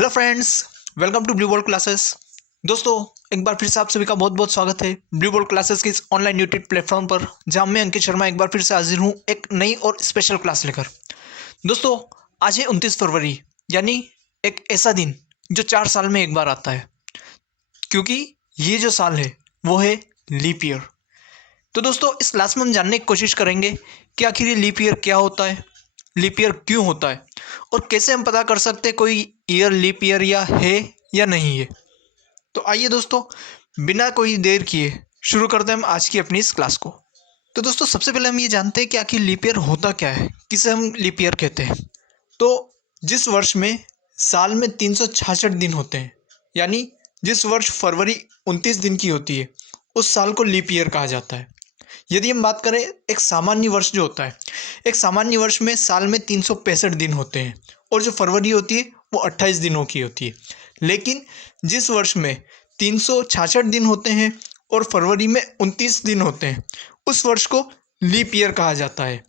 Hello friends, welcome to Blue Bolt classes. दोस्तों, एक बार फिर से आप सभी का बहुत बहुत स्वागत है ब्लू बोल्ट क्लासेस के इस ऑनलाइन यूट्यूब प्लेटफॉर्म पर, जहां मैं अंकित शर्मा एक बार फिर से हाजिर हूं एक नई और स्पेशल क्लास लेकर। दोस्तों, आज है 29 फरवरी, यानी एक ऐसा दिन जो 4 साल में एक बार आता है, क्योंकि ये जो साल है वो है लीप ईयर। तो दोस्तों, इस क्लास में हम जानने की कोशिश करेंगे कि आखिर ये लीप ईयर क्या होता है, लीप ईयर क्यों होता है, और कैसे हम पता कर सकते हैं कोई ईयर लीप ईयर या है या नहीं है। तो आइए दोस्तों, बिना कोई देर किए शुरू करते हैं हम आज की अपनी इस क्लास को। तो दोस्तों, सबसे पहले हम ये जानते हैं कि आखिर लीप ईयर होता क्या है, किसे हम लीप ईयर कहते हैं। तो जिस वर्ष में साल में 366 दिन होते हैं, यानी जिस वर्ष फरवरी 29 दिन की होती है, उस साल को लीप ईयर कहा जाता है। यदि हम बात करें एक सामान्य वर्ष जो होता है, एक सामान्य वर्ष में साल में 365 दिन होते हैं, और जो फरवरी होती है वो 28 दिनों की होती है। लेकिन जिस वर्ष में 366 दिन होते हैं और फरवरी में 29 दिन होते हैं, उस वर्ष को लीप ईयर कहा जाता है।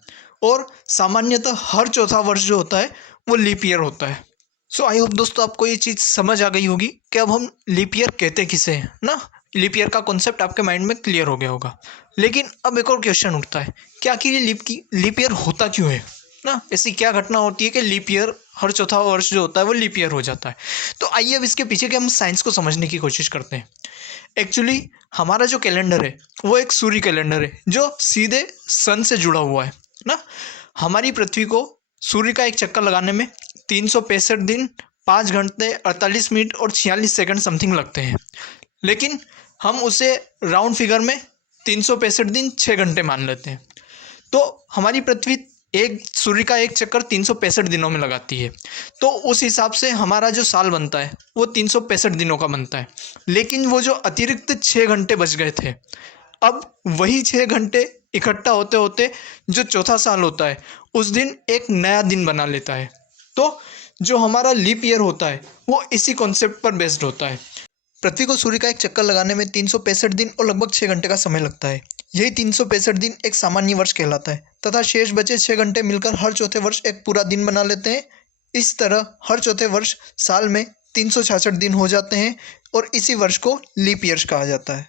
और सामान्यतः हर चौथा वर्ष जो होता है वो लीप ईयर होता है। सो आई होप दोस्तों आपको ये चीज़ समझ आ गई होगी कि अब हम लीप ईयर कहते किसे हैं ना। लीप ईयर का कॉन्सेप्ट आपके माइंड में क्लियर हो गया होगा। लेकिन अब एक और क्वेश्चन उठता है कि आखिर ये लीप ईयर होता क्यों है ना। ऐसी क्या घटना होती है कि लीप ईयर हर चौथा वर्ष जो होता है वो लीप ईयर हो जाता है। तो आइए अब इसके पीछे के हम साइंस को समझने की कोशिश करते हैं। एक्चुअली हमारा जो कैलेंडर है वो एक सूर्य कैलेंडर है जो सीधे सन से जुड़ा हुआ है ना। हमारी पृथ्वी को सूर्य का एक चक्कर लगाने में 365 दिन 5 घंटे 48 मिनट और 46 सेकंड समथिंग लगते हैं। लेकिन हम उसे राउंड फिगर में 365 दिन 6 घंटे मान लेते हैं। तो हमारी पृथ्वी एक सूर्य का एक चक्कर 365 दिनों में लगाती है। तो उस हिसाब से हमारा जो साल बनता है वो 365 दिनों का बनता है। लेकिन वो जो अतिरिक्त 6 घंटे बच गए थे, अब वही 6 घंटे इकट्ठा होते होते जो चौथा साल होता है उस दिन एक नया दिन बना लेता है। तो जो हमारा लीप ईयर होता है वो इसी कॉन्सेप्ट पर बेस्ड होता है। पृथ्वी को सूर्य का एक चक्कर लगाने में 365 दिन और लगभग 6 घंटे का समय लगता है। यही 365 दिन एक सामान्य वर्ष कहलाता है, तथा शेष बचे 6 घंटे मिलकर हर चौथे वर्ष एक पूरा दिन बना लेते हैं। इस तरह हर चौथे वर्ष साल में 366 दिन हो जाते हैं, और इसी वर्ष को लीप ईयर कहा जाता है।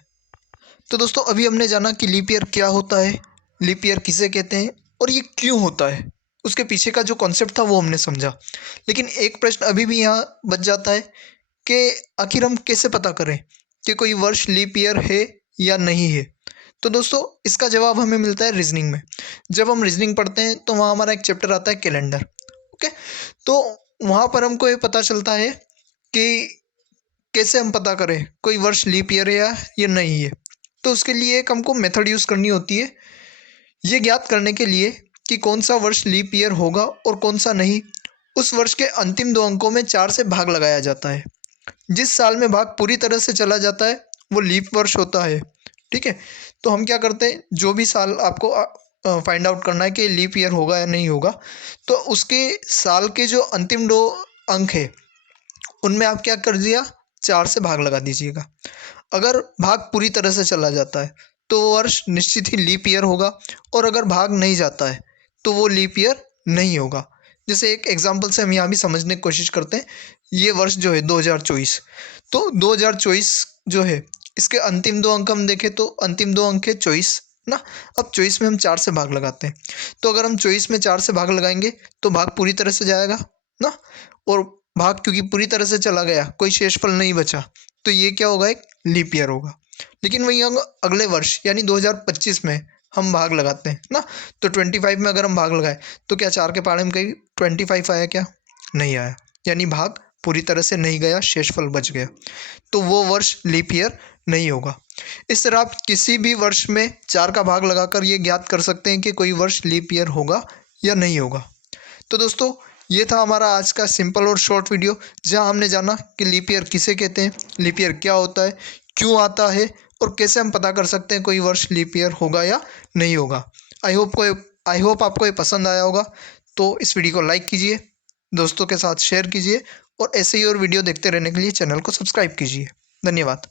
तो दोस्तों, अभी हमने जाना कि लीप ईयर क्या होता है, लीप ईयर किसे कहते हैं और ये क्यों होता है। उसके पीछे का जो कॉन्सेप्ट था वो हमने समझा। लेकिन एक प्रश्न अभी भी यहाँ बच जाता है कि आखिर हम कैसे पता करें कि कोई वर्ष लीप ईयर है या नहीं है। तो दोस्तों, इसका जवाब हमें मिलता है रीजनिंग में। जब हम रीजनिंग पढ़ते हैं तो वहाँ हमारा एक चैप्टर आता है कैलेंडर। ओके, तो वहाँ पर हमको ये पता चलता है कि कैसे हम पता करें कोई वर्ष लीप ईयर है या ये नहीं है। तो उसके लिए एक हमको मेथड यूज़ करनी होती है। ये ज्ञात करने के लिए कि कौन सा वर्ष लीप ईयर होगा और कौन सा नहीं, उस वर्ष के अंतिम 2 अंकों में 4 से भाग लगाया जाता है। जिस साल में भाग पूरी तरह से चला जाता है वो लीप वर्ष होता है। ठीक है, तो हम क्या करते हैं, जो भी साल आपको फाइंड आउट करना है कि लीप ईयर होगा या नहीं होगा, तो उसके साल के जो अंतिम 2 अंक है उनमें आप क्या कर दिया, 4 से भाग लगा दीजिएगा। अगर भाग पूरी तरह से चला जाता है तो वो वर्ष निश्चित ही लीप ईयर होगा, और अगर भाग नहीं जाता है तो वो लीप ईयर नहीं होगा। जैसे एक एग्जांपल से हम यहाँ भी समझने की कोशिश करते हैं। ये वर्ष जो है 2024, तो 2024 जो है इसके अंतिम 2 अंक हम देखें तो अंतिम 2 अंक है 24 ना। अब 24 में हम 4 से भाग लगाते हैं, तो अगर हम 24 में 4 से भाग लगाएंगे तो भाग पूरी तरह से जाएगा ना, और भाग क्योंकि पूरी तरह से चला गया, कोई शेषफल नहीं बचा, तो ये क्या होगा, एक लीप ईयर होगा। लेकिन वहीं अगले वर्ष यानी 2025 में हम भाग लगाते हैं ना, तो 25 में अगर हम भाग लगाए तो क्या 4 के पहाड़े में कहीं 25 आया, क्या नहीं आया, यानी भाग पूरी तरह से नहीं गया, शेषफल बच गया, तो वो वर्ष लीप ईयर नहीं होगा। इस तरह आप किसी भी वर्ष में 4 का भाग लगाकर ये ज्ञात कर सकते हैं कि कोई वर्ष लीप ईयर होगा या नहीं होगा। तो दोस्तों, ये था हमारा आज का सिंपल और शॉर्ट वीडियो, जहां हमने जाना कि लीप ईयर किसे कहते हैं, लीप ईयर क्या होता है, क्यों आता है, और कैसे हम पता कर सकते हैं कोई वर्ष लीप ईयर होगा या नहीं होगा। आई होप आपको ये पसंद आया होगा। तो इस वीडियो को लाइक कीजिए, दोस्तों के साथ शेयर कीजिए, और ऐसे ही और वीडियो देखते रहने के लिए चैनल को सब्सक्राइब कीजिए। धन्यवाद।